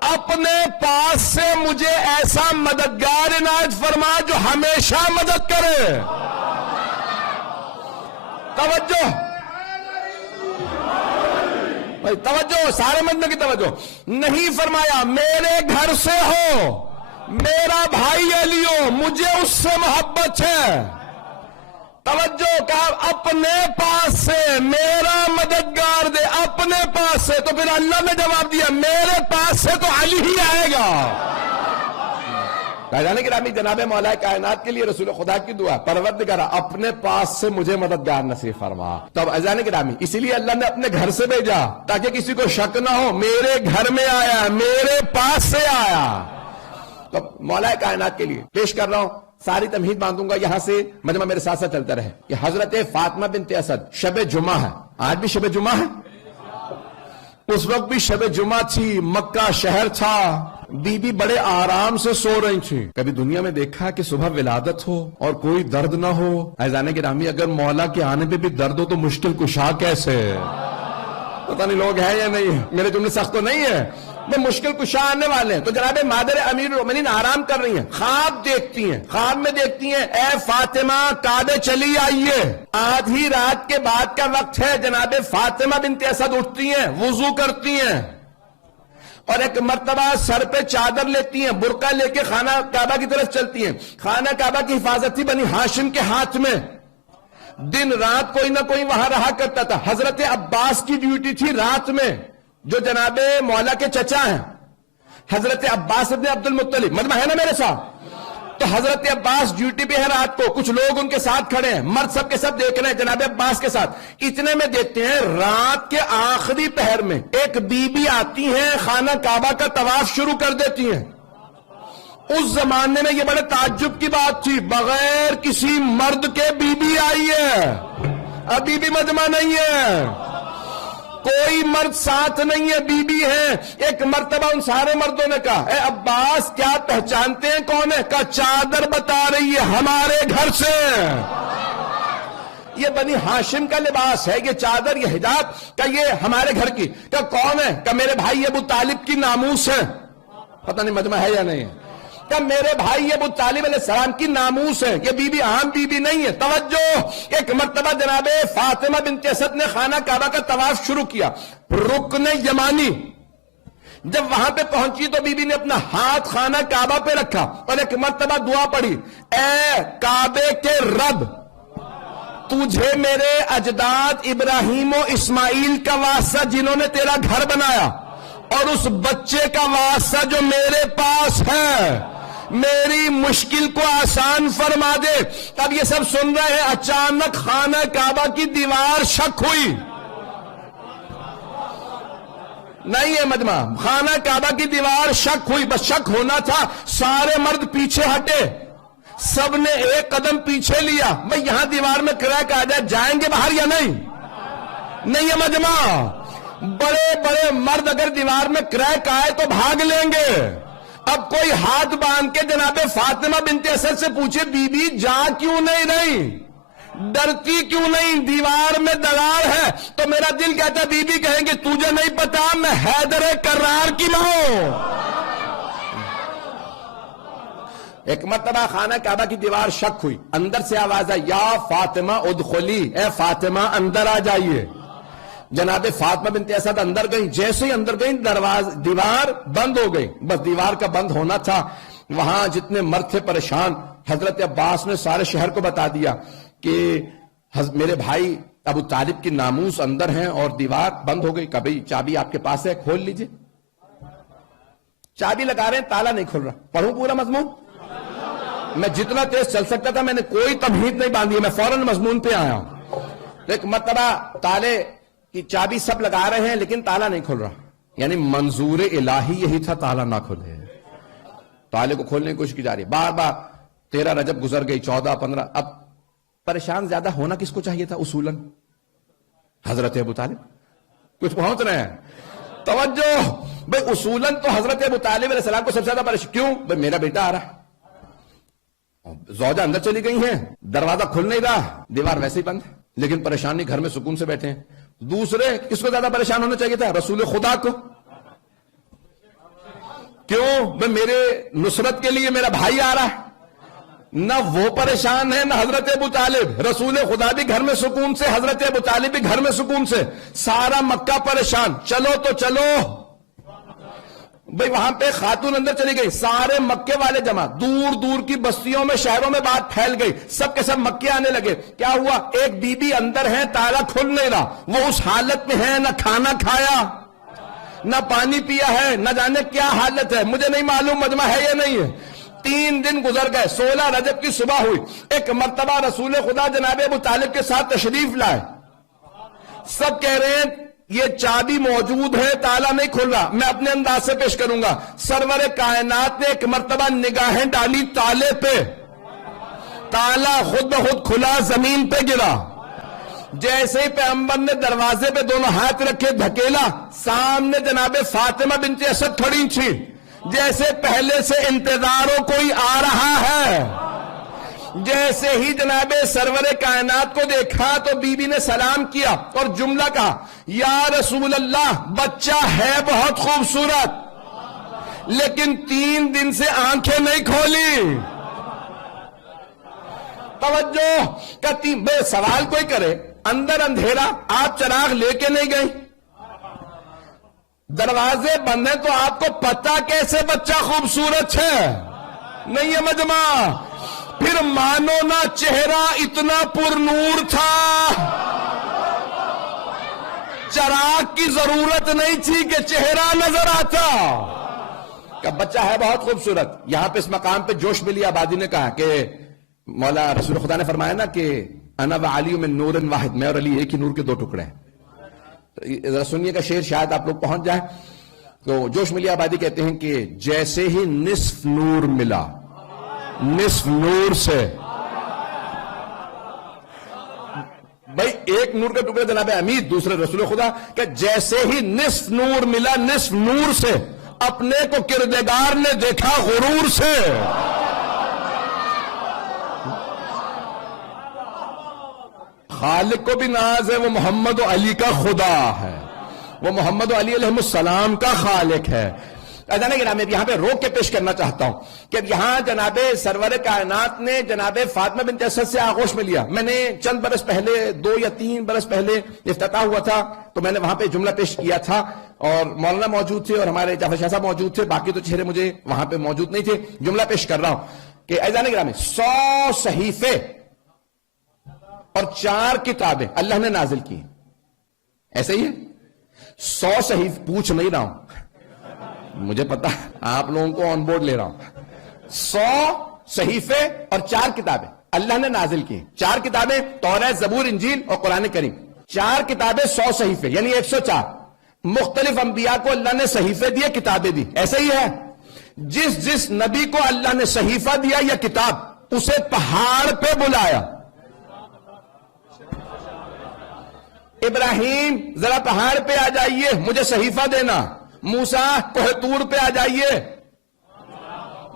اپنے پاس سے مجھے ایسا مددگار عنایت فرما جو ہمیشہ مدد کرے. توجہ توجہ، سارے مجمع کی توجہ. نہیں فرمایا میرے گھر سے ہو، میرا بھائی علی ہو، مجھے اس سے محبت ہے. توجہ، کہا اپنے پاس سے میرا مددگار دے، اپنے پاس سے. تو پھر اللہ نے جواب دیا میرے پاس سے تو علی ہی آئے گا. جانے گرامی جناب مولا کائنات کے لیے رسول خدا کی دعا پروردگارا اپنے پاس سے مجھے مددگار نصیب فرما. تو اب جانے گرامی اسی لیے اللہ نے اپنے گھر سے بھیجا تاکہ کسی کو شک نہ ہو میرے گھر میں آیا، میرے پاس سے آیا. تو مولا کائنات کے لیے پیش کر رہا ہوں. ساری تمہید باندھوں گا یہاں سے، مجمع میرے ساتھ ساتھ چلتا رہے. کہ حضرت فاطمہ بنت اسد شب جمعہ ہے، آج بھی شب جمعہ ہے، اس وقت بھی شب جمعہ تھی، مکہ شہر تھا، بی بی بڑے آرام سے سو رہی تھی. کبھی دنیا میں دیکھا کہ صبح ولادت ہو اور کوئی درد نہ ہو؟ عزیزان گرامی اگر مولا کے آنے پہ بھی درد ہو تو مشکل کشا کیسے؟ پتہ نہیں لوگ ہیں یا نہیں، میرے جملے سخت تو نہیں ہے، وہ مشکل کشا آنے والے ہیں. تو جناب مادر امیر المومنین آرام کر رہی ہیں، خواب دیکھتی ہیں، خواب میں دیکھتی ہیں اے فاطمہ کعبے چلی آئیے. آدھی رات کے بعد کا وقت ہے. جناب فاطمہ بنت اسد اٹھتی ہیں، وضو کرتی ہیں اور ایک مرتبہ سر پہ چادر لیتی ہیں، برقع لے کے خانہ کعبہ کی طرف چلتی ہیں. خانہ کعبہ کی حفاظت تھی بنی ہاشم کے ہاتھ میں. دن رات کوئی نہ کوئی وہاں رہا کرتا تھا. حضرت عباس کی ڈیوٹی تھی رات میں، جو جناب مولا کے چچا ہیں، حضرت عباس ابن عبد المطلب. مجمع ہے نا میرے ساتھ؟ تو حضرت عباس ڈیوٹی پہ ہے رات کو، کچھ لوگ ان کے ساتھ کھڑے ہیں، مرد سب کے سب دیکھ رہے ہیں جناب عباس کے ساتھ. اتنے میں دیکھتے ہیں رات کے آخری پہر میں ایک بی بی آتی ہیں، خانہ کعبہ کا طواف شروع کر دیتی ہیں. اس زمانے میں یہ بڑے تعجب کی بات تھی، بغیر کسی مرد کے بی بی آئی ہے، ابھی بھی مجمع نہیں ہے، کوئی مرد ساتھ نہیں ہے، بی بی ہے۔ ایک مرتبہ ان سارے مردوں نے کہا، اے عباس کیا پہچانتے ہیں کون ہے؟ کہا چادر بتا رہی ہے ہمارے گھر سے، یہ بنی ہاشم کا لباس ہے، یہ چادر، یہ حجاب، کہ یہ ہمارے گھر کی۔ کہ کون ہے؟ کہ میرے بھائی ابو طالب کی ناموس ہے۔ پتہ نہیں مجمع ہے یا نہیں ہے۔ کہ میرے بھائی ابو طالب علیہ السلام کی ناموس ہے، یہ بی بی عام بی بی نہیں ہے۔ توجہ، ایک مرتبہ جناب فاطمہ بنت اسد نے خانہ کعبہ کا طواف شروع کیا، رکن یمانی، جب وہاں پہ پہنچی تو بی بی نے اپنا ہاتھ خانہ کعبہ پہ رکھا اور ایک مرتبہ دعا پڑھی، اے کعبے کے رب، تجھے میرے اجداد ابراہیم و اسماعیل کا واسطہ جنہوں نے تیرا گھر بنایا، اور اس بچے کا واسطہ جو میرے پاس ہے، میری مشکل کو آسان فرما دے۔ اب یہ سب سن رہے ہیں، اچانک خانہ کعبہ کی دیوار شک ہوئی، نہیں ہے مجمع، خانہ کعبہ کی دیوار شک ہوئی، بس شک ہونا تھا، سارے مرد پیچھے ہٹے، سب نے ایک قدم پیچھے لیا، بھئی یہاں دیوار میں کریک آ جائے، جائیں گے باہر یا نہیں؟ نہیں ہے مجمع، بڑے بڑے مرد اگر دیوار میں کریک آئے تو بھاگ لیں گے۔ اب کوئی ہاتھ باندھ کے جناب فاطمہ بنت اسد سے پوچھے، بی بی جا کیوں نہیں رہی، ڈرتی کیوں نہیں، دیوار میں دراڑ ہے؟ تو میرا دل کہتا ہے بی بی کہیں گے تجھے نہیں پتا میں حیدر کرار کی ماں ہوں۔ ایک مرتبہ خانہ کعبہ کی دیوار شک ہوئی، اندر سے آواز آئی، یا فاطمہ ادخلی، اے فاطمہ اندر آ جائیے۔ جناب فاطمہ بنت اسد اندر گئی، جیسے ہی اندر گئی دیوار بند ہو گئی، بس دیوار کا بند ہونا تھا۔ وہاں جتنے مرد تھے پریشان، حضرت عباس نے سارے شہر کو بتا دیا کہ میرے بھائی ابو طالب کی ناموس اندر ہیں اور دیوار بند ہو گئی۔ کہ بھئی چابی آپ کے پاس ہے، کھول لیجئے۔ چابی لگا رہے ہیں، تالا نہیں کھل رہا۔ پڑھوں پورا مضمون؟ میں جتنا تیز چل سکتا تھا، میں نے کوئی تمہید نہیں باندھی، میں فوراً مضمون پہ آیا ہوں۔ ایک مرتبہ تالے کی چابی سب لگا رہے ہیں لیکن تالا نہیں کھل رہا، یعنی منظور الہی یہی تھا تالا نہ کھلے، تالے کو کھولنے کی کوشش کی جا رہی ہے، بار بار 13 رجب گزر گئی، 14 15، اب پریشان زیادہ ہونا کس کو چاہیے تھا اصولاً؟ حضرت ابو طالب۔ کچھ پہنچ رہے ہیں؟ توجہ، بھئی اصولاً تو حضرت ابو طالب علیہ السلام کو سب سے زیادہ پریشان، کیوں؟ بھئی میرا بیٹا آ رہا، زوجہ اندر چلی گئی ہیں، دروازہ کھل نہیں رہا، دیوار ویسے ہی بند ہے، لیکن پریشانی گھر میں سکون سے بیٹھے ہیں۔ دوسرے کس کو زیادہ پریشان ہونا چاہیے تھا؟ رسول خدا کو، کیوں؟ بھئی میرے نصرت کے لیے میرا بھائی آ رہا ہے۔ نہ وہ پریشان ہے نہ حضرت ابو طالب، رسول خدا بھی گھر میں سکون سے، حضرت ابو طالب بھی گھر میں سکون سے، سارا مکہ پریشان۔ چلو تو چلو، بھئی وہاں پہ خاتون اندر چلی گئی، سارے مکے والے جمع، دور دور کی بستیوں میں شہروں میں بات پھیل گئی، سب کے سب مکے آنے لگے۔ کیا ہوا؟ ایک بی بی اندر ہے، تالا کھل نہیں رہا، وہ اس حالت میں ہے، نہ کھانا کھایا نہ پانی پیا ہے، نہ جانے کیا حالت ہے، مجھے نہیں معلوم مجمع ہے یا نہیں ہے۔ 3 دن گزر گئے، 16 رجب کی صبح ہوئی، ایک مرتبہ رسول خدا جناب ابو طالب کے ساتھ تشریف لائے، سب کہہ رہے ہیں یہ چابی موجود ہے، تالا نہیں کھل رہا، میں اپنے انداز سے پیش کروں گا۔ سرور کائنات نے ایک مرتبہ نگاہیں ڈالی تالے پہ، تالا خود بخود کھلا، زمین پہ گرا۔ جیسے ہی پیغمبر نے دروازے پہ دونوں ہاتھ رکھے، دھکیلا، سامنے جناب فاطمہ بنت اسد کھڑی تھی، جیسے پہلے سے انتظاروں کوئی آ رہا ہے۔ جیسے ہی جناب سرور کائنات کو دیکھا تو بی بی نے سلام کیا اور جملہ کہا، یا رسول اللہ، بچہ ہے بہت خوبصورت لیکن 3 دن سے آنکھیں نہیں کھولی۔ توجہ، کہتی بے سوال کوئی کرے، اندر اندھیرا، آپ چراغ لے کے نہیں گئی، دروازے بند ہیں، تو آپ کو پتا کیسے بچہ خوبصورت ہے؟ نہیں ہے مجمع؟ پھر مانو نہ چہرہ اتنا پر نور تھا، چراغ کی ضرورت نہیں تھی کہ چہرہ نظر آتا، کہ بچہ ہے بہت خوبصورت۔ یہاں پہ اس مقام پہ جوش ملی آبادی نے کہا کہ مولا رسول خدا نے فرمایا نا کہ انا وعلی من نور واحد، میں اور علی ایک ہی نور کے 2 ٹکڑے ہیں۔ ذرا سنیے کا شعر، شاید آپ لوگ پہنچ جائیں۔ تو جوش ملی آبادی کہتے ہیں کہ جیسے ہی نصف نور ملا، نصف نور سے، بھائی ایک نور کا ٹکڑا جناب امیر، دوسرے رسول خدا، کہ جیسے ہی نصف نور ملا، نصف نور سے اپنے کو کردگار نے دیکھا غرور سے. خالق کو بھی ناز ہے، وہ محمد و علی کا خدا ہے، وہ محمد و علی علیہ السلام کا خالق ہے. اذان گرامی یہاں پہ روک کے پیش کرنا چاہتا ہوں کہ یہاں جناب سرور کائنات نے جناب فاطمہ بنت اسد سے آغوش میں لیا. میں نے چند برس پہلے، 2 یا 3 برس پہلے افتتاح ہوا تھا تو میں نے وہاں پہ جملہ پیش کیا تھا اور مولانا موجود تھے اور ہمارے جعفر شاہ صاحب موجود تھے، باقی تو چہرے مجھے وہاں پہ موجود نہیں تھے. جملہ پیش کر رہا ہوں کہ اذان گرامی 100 صحیفے اور 4 کتابیں اللہ نے نازل کی. ایسے ہی ہے 100 صحیفے، پوچھ نہیں رہا ہوں، مجھے پتا آپ لوگوں کو آن بورڈ لے رہا ہوں. 100 صحیفے اور 4 کتابیں اللہ نے نازل کی. 4 کتابیں توریت، زبور، انجیل اور قرآن کریم. 4 کتابیں 100 صحیفے یعنی 104. مختلف انبیاء کو اللہ نے صحیفے دیے، کتابیں دی. ایسے ہی ہے جس نبی کو اللہ نے صحیفہ دیا یا کتاب، اسے پہاڑ پہ بلایا. ابراہیم ذرا پہاڑ پہ آ جائیے، مجھے صحیفہ دینا. موسیٰ کوہ طور پہ آ جائیے،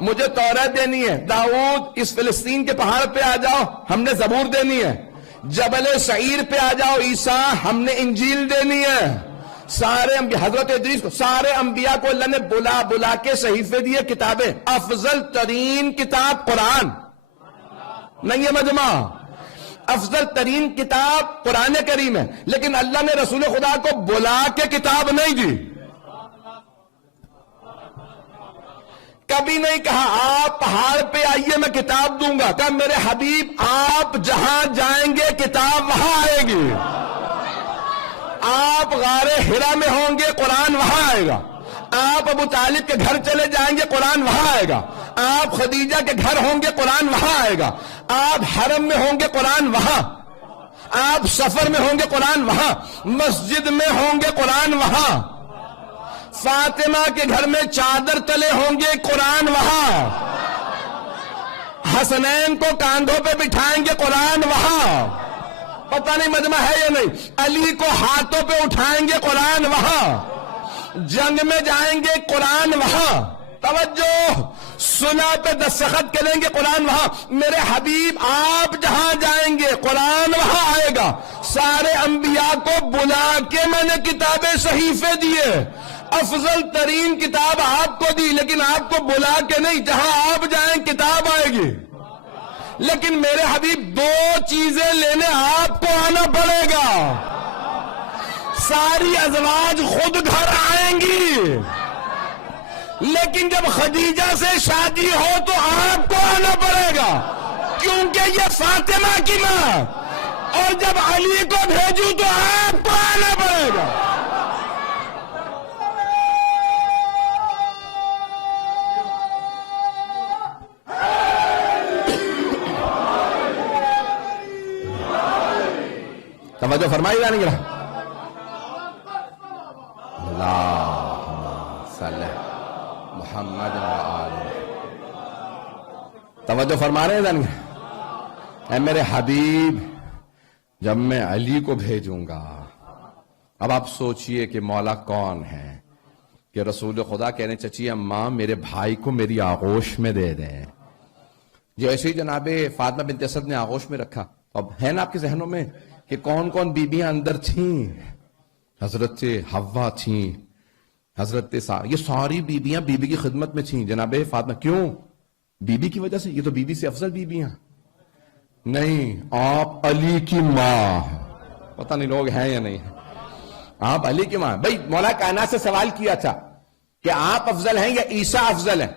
مجھے توریت دینی ہے. داؤد اس فلسطین کے پہاڑ پہ آ جاؤ، ہم نے زبور دینی ہے. جبل سعیر پہ آ جاؤ عیسیٰ، ہم نے انجیل دینی ہے. سارے حضرت ادریس کو، سارے انبیاء کو اللہ نے بلا بلا کے صحیفے دیے، کتابیں. افضل ترین کتاب قرآن نہیں ہے مجمع، افضل ترین کتاب قرآن کریم ہے، لیکن اللہ نے رسول خدا کو بلا کے کتاب نہیں دی. کبھی نہیں کہا آپ پہاڑ پہ آئیے میں کتاب دوں گا. کہا میرے حبیب آپ جہاں جائیں گے کتاب وہاں آئے گی. آپ غار حرا میں ہوں گے قرآن وہاں آئے گا. آپ ابو طالب کے گھر چلے جائیں گے قرآن وہاں آئے گا. آپ خدیجہ کے گھر ہوں گے قرآن وہاں آئے گا. آپ حرم میں ہوں گے قرآن وہاں. آپ سفر میں ہوں گے قرآن وہاں. مسجد میں ہوں گے قرآن وہاں. فاطمہ کے گھر میں چادر تلے ہوں گے قرآن وہاں. حسنین کو کاندھوں پہ بٹھائیں گے قرآن وہاں. پتہ نہیں مجمع ہے یا نہیں. علی کو ہاتھوں پہ اٹھائیں گے قرآن وہاں. جنگ میں جائیں گے قرآن وہاں. توجہ، صلح پہ دستخط کریں گے قرآن وہاں. میرے حبیب آپ جہاں جائیں گے قرآن وہاں آئے گا. سارے انبیاء کو بلا کے میں نے کتابیں صحیفے دیے. افضل ترین کتاب آپ کو دی، لیکن آپ کو بلا کے نہیں. جہاں آپ جائیں کتاب آئے گی. لیکن میرے حبیب 2 چیزیں لینے آپ کو آنا پڑے گا. ساری ازواج خود گھر آئیں گی، لیکن جب خدیجہ سے شادی ہو تو آپ کو آنا پڑے گا، کیونکہ یہ فاطمہ کی ماں. اور جب علی کو بھیجوں تو آپ کو آنا پڑے گا. توجہ فرمائی جا نہیں رہا. اللہم صلی محمد توجہ فرما رہے ہیں جان. اے میرے حبیب جب میں علی کو بھیجوں گا. اب آپ سوچئے کہ مولا کون ہے کہ رسول خدا کہنے چچی اماں میرے بھائی کو میری آغوش میں دے دیں. جیسے ہی جناب فاطمہ بنت اسد نے آغوش میں رکھا. اب ہے نا آپ کے ذہنوں میں کہ کون کون بیبیاں اندر تھیں؟ حضرت حوا تھیں، حضرت یہ ساری بیبیاں بی بی کی خدمت میں تھیں. جناب فاطمہ کیوں؟ بی بی کی وجہ سے. یہ تو بی بی سے افضل بیبیاں نہیں، آپ علی کی ماں. پتہ نہیں لوگ ہیں یا نہیں، آپ علی کی ماں. بھئی مولا کائنات سے سوال کیا تھا کہ آپ افضل ہیں یا عیسیٰ افضل ہیں؟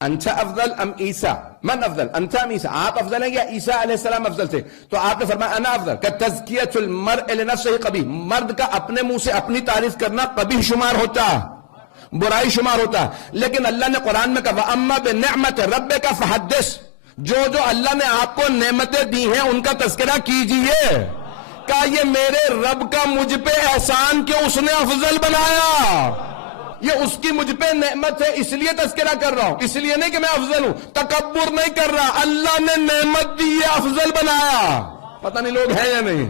انت افضل ام عیسیٰ؟ من افضل انت ام عیسیٰ؟ آپ افضل ہیں یا عیسیٰ علیہ السلام افضل تھے؟ تو آپ نے فرمایا انا افضل. کہ تزکیۃ المرء لنفسہ قبیح، مرد کا اپنے منہ سے اپنی تعریف کرنا قبیح شمار ہوتا، برائی شمار ہوتا. لیکن اللہ نے قرآن میں کہا وَأَمَّا بِنِعْمَةِ رَبِّكَ فَحَدِّثْ، جو اللہ نے آپ کو نعمتیں دی ہیں ان کا تذکرہ کیجئے. کہا یہ میرے رب کا مجھ پہ احسان کہ اس نے افضل بنایا، یہ اس کی مجھ پہ نعمت ہے، اس لیے تذکرہ کر رہا ہوں، اس لیے نہیں کہ میں افضل ہوں، تکبر نہیں کر رہا، اللہ نے نعمت دی، یہ افضل بنایا۔ پتہ نہیں لوگ ہیں یا نہیں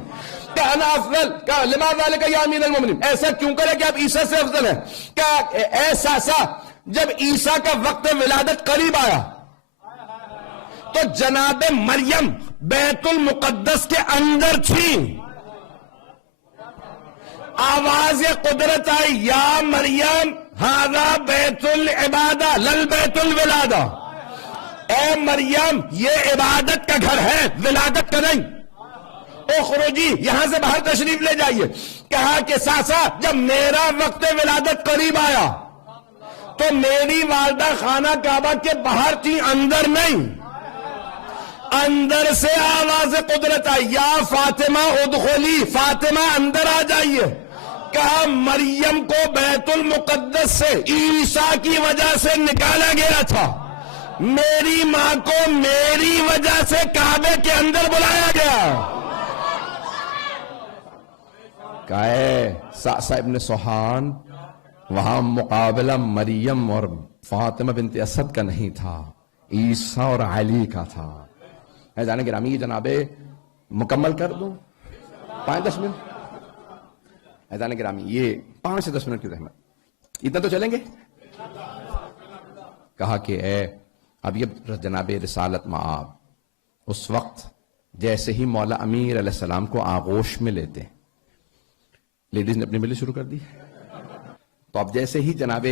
کہ انا افضل، کہ لما ذالک یا امیر المومنین، ایسا کیوں کرے کہ آپ عیسیٰ سے افضل ہیں؟ کہ ایسا جب عیسیٰ کا وقت ولادت قریب آیا تو جناب مریم بیت المقدس کے اندر تھی، آواز قدرت آئی، یا مریم ھذا بیت العبادہ لل بیت الولادہ، اے مریم یہ عبادت کا گھر ہے، ولادت کا نہیں، اخرجی یہاں سے باہر تشریف لے جائیے۔ کہا کہ ساسا جب میرا وقت ولادت قریب آیا تو میری والدہ خانہ کعبہ کے باہر تھی، اندر نہیں، اندر سے آواز قدرت آئی، یا فاطمہ ادخلی، فاطمہ اندر آ جائیے۔ کہا مریم کو بیت المقدس سے عیسیٰ کی وجہ سے نکالا گیا تھا، میری ماں کو میری وجہ سے کعبے کے اندر بلایا گیا۔ سعصع ابن سوحان وہاں مقابلہ مریم اور فاطمہ بنت اسد کا نہیں تھا، عیسیٰ اور علی کا تھا۔ میں جانے گرامی جناب مکمل کر دوں 5-10 منٹ؟ میں جانے گرامی یہ 5 سے 10 منٹ کی رحمت، اتنا تو چلیں گے؟ کہا کہ اے اب یہ جناب رسالت مآب اس وقت جیسے ہی مولا امیر علیہ السلام کو آغوش میں لیتے ہیں، لیڈیز نے اپنی ملی شروع کر دی، تو اب جیسے ہی جناب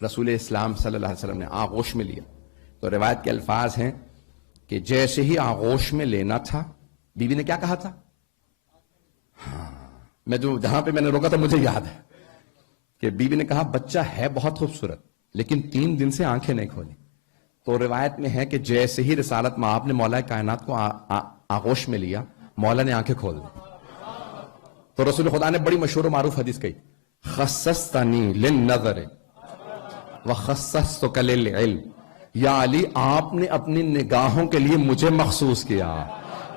رسول اسلام صلی اللہ علیہ وسلم نے آغوش میں لیا تو روایت کے الفاظ ہیں کہ جیسے ہی آغوش میں لینا تھا، بی بی نے کیا کہا تھا؟ ہاں میں جہاں پہ میں نے روکا تھا مجھے یاد ہے کہ بی بی نے کہا بچہ ہے بہت خوبصورت لیکن 3 دن سے آنکھیں نہیں کھولی۔ تو روایت میں ہے کہ جیسے ہی رسالت مآب نے مولا کائنات کو آغوش میں لیا، مولا نے آنکھیں کھول دی۔ تو رسول خدا نے بڑی مشہور و معروف حدیث کہی، خصصتنی للنظر وخصصتک للعلم، یا علی آپ نے اپنی نگاہوں کے لیے مجھے مخصوص کیا،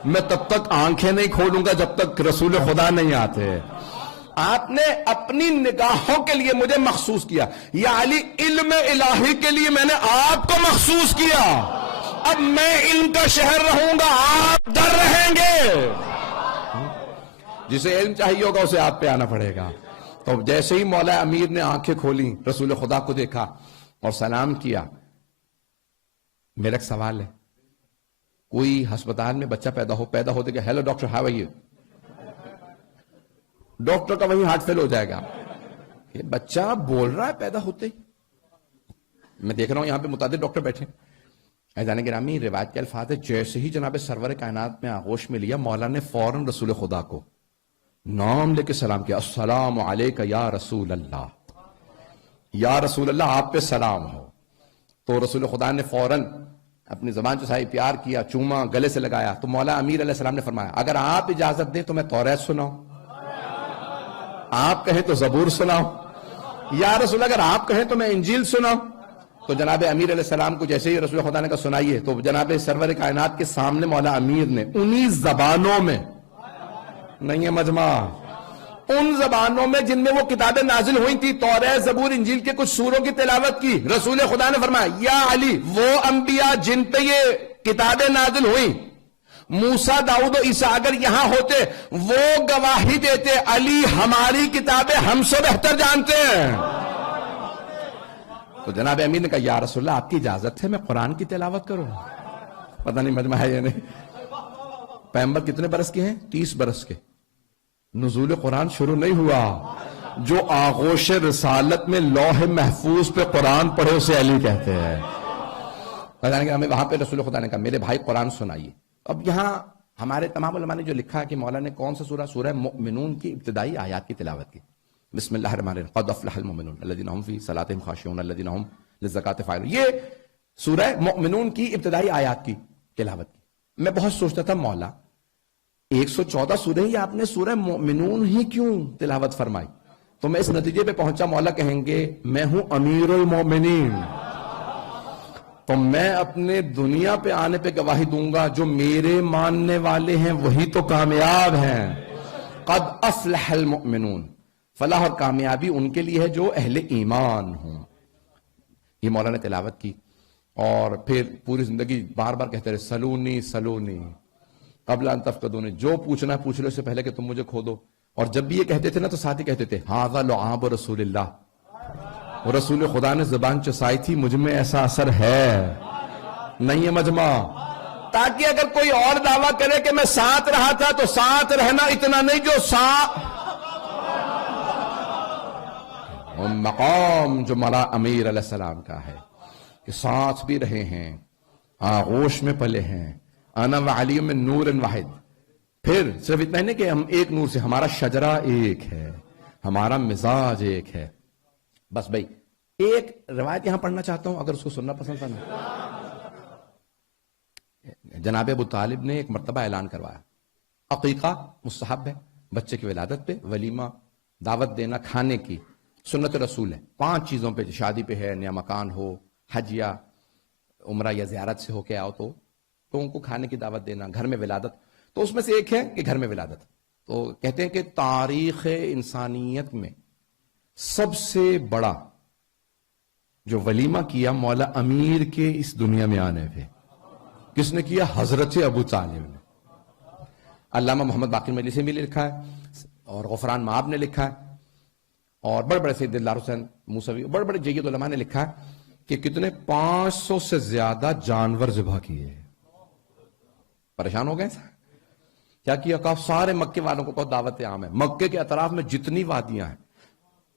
میں تب تک آنکھیں نہیں کھولوں گا جب تک رسول خدا نہیں آتے، آپ نے اپنی نگاہوں کے لیے مجھے مخصوص کیا، یا علی علم الہی کے لیے میں نے آپ کو مخصوص کیا، اب میں علم کا شہر رہوں گا، آپ در رہیں گے، جسے علم چاہیے ہوگا اسے آپ پہ آنا پڑے گا۔ تو جیسے ہی مولا امیر نے آنکھیں کھولی، رسول خدا کو دیکھا اور سلام کیا۔ میرا ایک سوال ہے، کوئی ہسپتال میں بچہ پیدا ہوتے کہ hello doctor how are you, doctor کا وہی ہارٹ فیل ہو جائے گا کہ بچہ بول رہا ہے پیدا ہوتے ہی۔ میں دیکھ رہا ہوں یہاں پہ متعدد ڈاکٹر بیٹھے، جانے گرامی روایت کے الفاظ ہے جیسے ہی جناب سرور کائنات میں آغوش میں لیا، مولا نے فوراً رسول خدا کو نام لے کے سلام کیا، السلام علیکہ یا رسول اللہ، یا رسول اللہ آپ پہ سلام ہو۔ تو رسول خدا نے فوراً اپنی زبان چسائی، پیار کیا، چوما، گلے سے لگایا۔ تو مولا امیر علیہ السلام نے فرمایا اگر آپ اجازت دیں تو میں توریت سناؤں، آپ کہیں تو زبور سناؤں، یا رسول اگر آپ کہیں تو میں انجیل سناؤں۔ تو جناب امیر علیہ السلام کو جیسے ہی رسول خدا نے کہا سنائیے، تو جناب سرور کائنات کے سامنے مولا امیر نے انہی زبانوں میں، نہیں ہے مجمع، ان زبانوں میں جن میں وہ کتابیں نازل ہوئی تھی، توریت، زبور، انجیل کے کچھ سوروں کی تلاوت کی۔ رسول خدا نے فرمایا یا علی، وہ انبیاء جن پہ یہ کتابیں نازل ہوئی، موسیٰ، داؤد و عیسیٰ، اگر یہاں ہوتے وہ گواہی دیتے علی ہماری کتابیں ہم سے بہتر جانتے ہیں۔ تو جناب امیر نے کہا یا رسول اللہ آپ کی اجازت ہے میں قرآن کی تلاوت کروں؟ پتہ نہیں مجمع ہے یا نہیں۔ پیغمبر کتنے برس کے ہیں؟ 30 برس کے۔ نزول قرآن شروع نہیں ہوا، جو آغوش رسالت میں لوح محفوظ پہ قرآن پڑھے اسے علی کہتے ہیں۔ ہمیں وہاں پہ رسول خدا نے کہا میرے بھائی قرآن سنائیے۔ اب یہاں ہمارے تمام علماء نے جو لکھا کہ مولا نے کون سا سورہ، سورہ مؤمنون کی ابتدائی آیات کی تلاوت کی۔ بسم اللہ الرحمن الرحیم، قد افلح المؤمنون الذین هم فی صلاتهم خاشعون الذین هم للزکاۃ فاعلون، یہ سورہ مؤمنون کی ابتدائی آیات کی تلاوت کی۔ میں بہت سوچتا تھا مولا 114 سورہ ہی آپ نے سورہ مؤمنون ہی کیوں تلاوت فرمائی؟ تو میں اس نتیجے پہ پہنچا مولا کہیں گے میں ہوں امیر المومنین، تو میں اپنے دنیا پہ آنے پہ گواہی دوں گا جو میرے ماننے والے ہیں وہی تو کامیاب ہیں، قد افلح المؤمنون، فلاح اور کامیابی ان کے لیے ہے جو اہل ایمان ہوں. یہ مولانا نے تلاوت کی اور پھر پوری زندگی بار بار کہتے رہے سلونی سلونی قبل ان تفقدونی، جو پوچھنا ہے پوچھ لو اس سے پہلے کہ تم مجھے کھودو. اور جب بھی یہ کہتے تھے نا تو ساتھ ہی کہتے تھے ھذا لعاب رسول اللہ، اور رسول خدا نے زبان چسائی تھی، مجھ میں ایسا اثر ہے نہیں ہے مجمع. تاکہ اگر کوئی اور دعویٰ کرے کہ میں ساتھ رہا تھا تو ساتھ رہنا اتنا نہیں جو مقام جو مولا امیر علیہ السلام کا ہے کہ ساتھ بھی رہے ہیں، آغوش میں پلے ہیں، انا وعلی من نور واحد. پھر صرف اتنا ہی نہیں کہ ہم ایک نور سے، ہمارا شجرہ ایک ہے، ہمارا مزاج ایک ہے. بس بھائی ایک روایت یہاں پڑھنا چاہتا ہوں اگر اس کو سننا پسند کرنا. جناب ابو طالب نے ایک مرتبہ اعلان کروایا عقیقہ مستحب ہے، بچے کی ولادت پہ ولیمہ دعوت دینا کھانے کی سنت رسول ہے. 5 چیزوں پہ، شادی پہ ہے، نیا مکان ہو، حج یا عمرہ یا زیارت سے ہو کے آؤ تو ان کو کھانے کی دعوت دینا، گھر میں ولادت. تو اس میں سے ایک ہے کہ گھر میں ولادت. تو کہتے ہیں کہ تاریخ انسانیت میں سب سے بڑا جو ولیمہ کیا مولا امیر کے اس دنیا میں آنے پہ کس نے کیا؟ حضرت ابو طالب نے. علامہ محمد باقر مجلسی میں لکھا ہے اور غفران مآب نے لکھا ہے اور بڑے بڑے سید دلدار حسین موسوی بڑے بڑے جید علماء نے لکھا ہے کہ کتنے 500 سے زیادہ جانور ذبح کیے. پریشان ہو گئے کیا کیا؟ کہا سارے مکے والوں کو کہو دعوت عام ہے. مکے کے اطراف میں جتنی وادیاں ہیں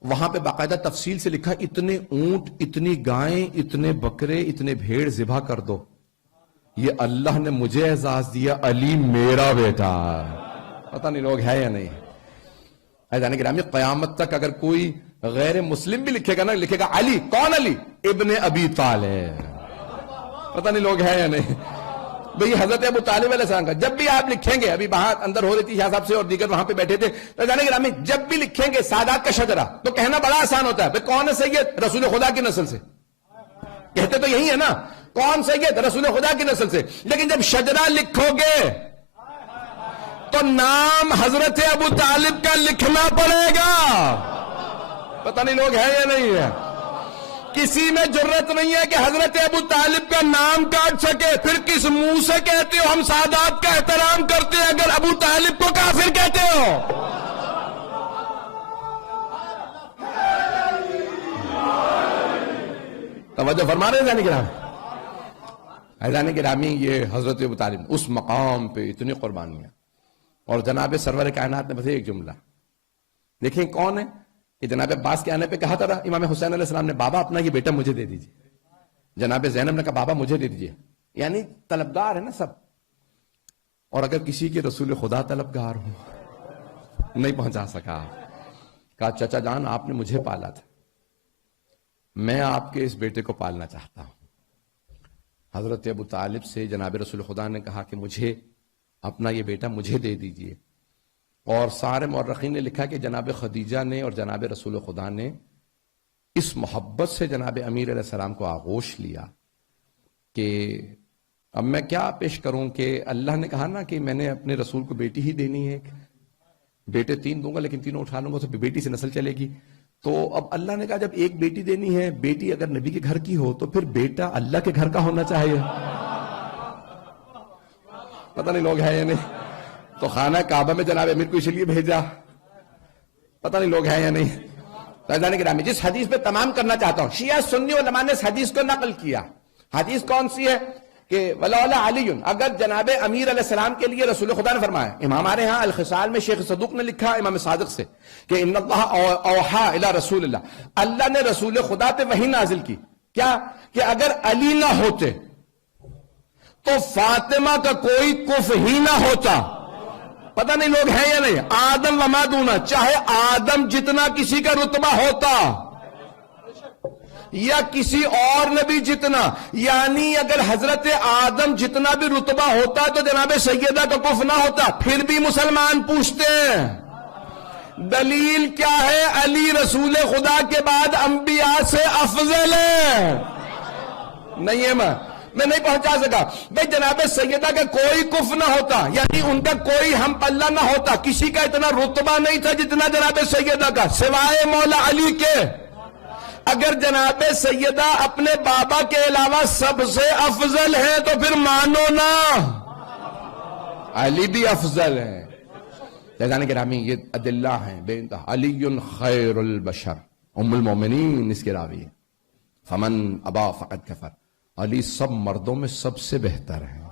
وہاں پہ باقاعدہ تفصیل سے لکھا اتنے اونٹ، اتنی گائیں، اتنے بکرے، اتنے بھیڑ ذبح کر دو. یہ اللہ نے مجھے اعزاز دیا، علی میرا بیٹا. پتہ نہیں لوگ ہے یا نہیں. ایسا نہیں کہ قیامت تک اگر کوئی غیر مسلم بھی لکھے گا نا، لکھے گا علی. کون علی؟ ابن ابی طالب. پتہ نہیں لوگ ہے یا نہیں. بھئی حضرت ابو طالب علیہ السلام کا جب بھی آپ لکھیں گے، ابھی بات اندر ہو رہی تھی شاہ صاحب سے اور دیگر وہاں پہ بیٹھے تھے، تو جانے گرامی جب بھی لکھیں گے سادات کا شجرہ تو کہنا بڑا آسان ہوتا ہے. بھئی کون ہے سید؟ رسول خدا کی نسل سے. کہتے تو یہی ہے نا، کون سید؟ رسول خدا کی نسل سے. لیکن جب شجرہ لکھو گے تو نام حضرت ابو طالب کا لکھنا پڑے گا. پتہ نہیں لوگ ہیں یا نہیں ہے. کسی میں جرت نہیں ہے کہ حضرت ابو طالب کا نام کاٹ سکے. پھر کس منہ سے کہتے ہو ہم سادات کا احترام کرتے ہیں اگر ابو طالب کو کافر کہتے ہو؟ توجہ فرما رہے ہیں جانے گرامی. حیران گرامی یہ حضرت ابو طالب اس مقام پہ اتنی قربانیاں. اور جناب سرور کائنات نے بس ایک جملہ دیکھیں کون ہے کہ جناب عباس کے آنے پہ کہا تھا امام حسین علیہ السلام نے بابا اپنا یہ بیٹا مجھے دے دیجئے. جناب زینب نے کہا بابا مجھے دے دیجئے. یعنی طلبگار ہے نا سب. اور اگر کسی کے رسول خدا طلبگار ہو نہیں پہنچا سکا، کہا چچا جان آپ نے مجھے پالا تھا، میں آپ کے اس بیٹے کو پالنا چاہتا ہوں. حضرت ابو طالب سے جناب رسول خدا نے کہا کہ مجھے اپنا یہ بیٹا مجھے دے دیجئے. اور سارے مورخین نے لکھا کہ جناب خدیجہ نے اور جناب رسول خدا نے اس محبت سے جناب امیر علیہ السلام کو آغوش لیا کہ اب میں کیا پیش کروں کہ اللہ نے کہا نا کہ میں نے اپنے رسول کو بیٹی ہی دینی ہے. بیٹے 3 دوں گا لیکن تینوں اٹھا لوں گا تو بیٹی سے نسل چلے گی. تو اب اللہ نے کہا جب ایک بیٹی دینی ہے، بیٹی اگر نبی کے گھر کی ہو تو پھر بیٹا اللہ کے گھر کا ہونا چاہیے. پتہ نہیں لوگ ہیں یا نہیں. تو خانہ کعبہ میں جناب امیر کو اس لیے بھیجا. پتہ نہیں لوگ ہیں یا نہیں. رضوان گرامی جس حدیث پہ تمام کرنا چاہتا ہوں، شیعہ سنی علماء نے اس حدیث کو نقل کیا. حدیث کون سی ہے کہ ولولا علی، اگر جناب امیر علیہ السلام کے لیے رسول خدا نے فرمایا. امام ہمارے ہاں الخصال میں شیخ صدوق نے لکھا امام صادق سے کہ ان اللہ اوحا الی رسول اللہ، اللہ نے رسول خدا پہ وحی نازل کی. کیا کہ اگر علی نہ ہوتے تو فاطمہ کا کوئی کف ہی نہ ہوتا. پتہ نہیں لوگ ہیں یا نہیں. آدم وما دونا، چاہے آدم جتنا کسی کا رتبہ ہوتا یا کسی اور نبی جتنا، یعنی اگر حضرت آدم جتنا بھی رتبہ ہوتا تو جناب سیدہ کا کف نہ ہوتا. پھر بھی مسلمان پوچھتے ہیں دلیل کیا ہے؟ علی رسول خدا کے بعد انبیاء سے افضل ہے. نہیں ہے میں نہیں پہنچا سکا. بھئی جناب سیدہ کا کوئی کف نہ ہوتا، یعنی ان کا کوئی ہم پلہ نہ ہوتا، کسی کا اتنا رتبہ نہیں تھا جتنا جناب سیدہ کا، سوائے مولا علی کے. اگر جناب سیدہ اپنے بابا کے علاوہ سب سے افضل ہے تو پھر مانو نا علی بھی افضل ہے. جیسا گرامی یہ ادلہ ہیں بے انتہا. علی خیر البشر، ام المومنین اس کے راوی ہے. فمن ابا فقد کفر. علی سب مردوں میں سب سے بہتر ہے.